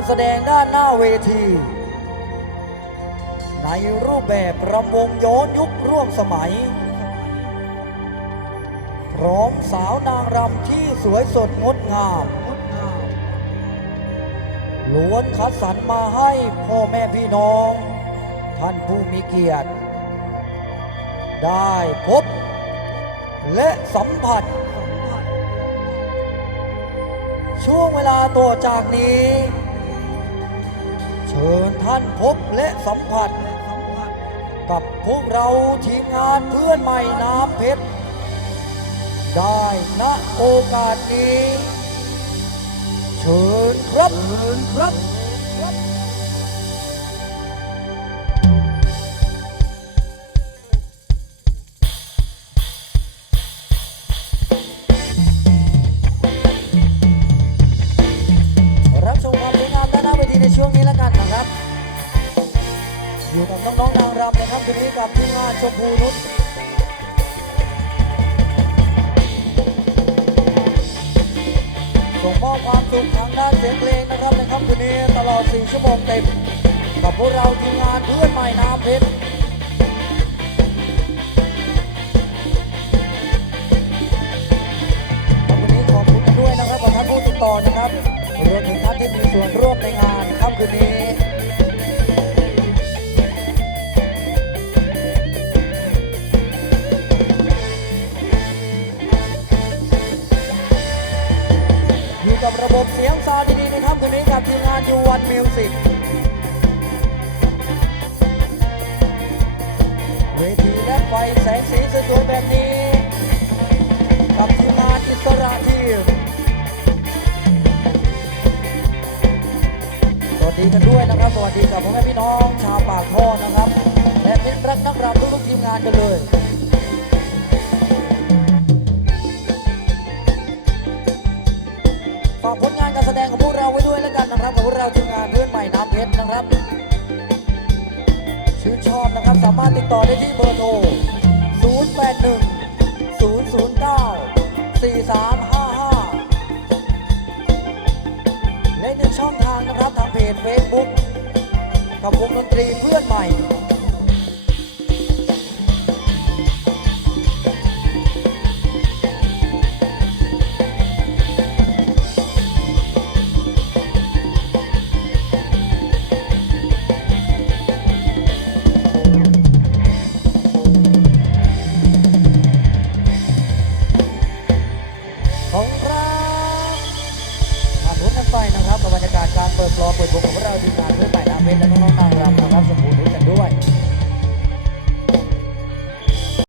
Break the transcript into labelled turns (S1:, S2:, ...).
S1: การแสดงด้านหน้าเวที ในรูปแบบรำวงย้อนยุคร่วมสมัย พร้อมสาวนางรำที่สวยสดงดงามล้วนคัดสรรมาให้พ่อแม่พี่น้อง ท่านผู้มีเกียรติ ได้พบ และสัมผัส ช่วงเวลาต่อจากนี้ ชิญท่านพบและสัมผัส กับพวกเราทีมงานเพื่อนใหม่น้ำเพชร ได้ณโอกาสนี้ เชิญครับเชิญครับ อยู่กับน้องๆนางรำนะครับคืนนี้กับทีมงานชมพูนุชส่งมอบความสุขทางด้านเสียงเพลงนะครับในค่ำคืนนี้ตลอด 4 ชั่วโมงเต็ม กับพวกเราทีมงานเพื่อนใหม่น้ำเพชรวันนี้ขอบคุณกันด้วยนะครับกับท่านผู้ติดต่อนะครับรวมถึงท่านที่มีส่วนร่วมในงานค่ำคืนนี้ กับระบบเสียงซาวด์ดีๆในค่ำคืนนี้กับทีมงานยูวันมิวสิกเวทีและไฟแสงสีสวยๆแบบนี้ กับทีมงานอิสระทีมสวัสดีกันด้วยนะครับ สวัสดีกับพ่อแม่พี่น้องชาวปากท่อนะครับ และมิตรรักนักรำทุกๆทีมงานกันเลย นะครับกับพวกเราทีมงานเพื่อนใหม่น้ำเพชรนะครับชื่นชอบนะครับสามารถติดต่อได้ที่เบอร์โทร 081 009 4355 และหนึ่งช่องทางนะครับทางเพจ Facebook กับวงดนตรีเพื่อนใหม่ ไปนะครับกับบรรยากาศการเปิดปลอเปิดวงของเราทีมงานเพื่อไปดาเวนและน้องๆนางรำนะครับสมบูรณ์กันด้วย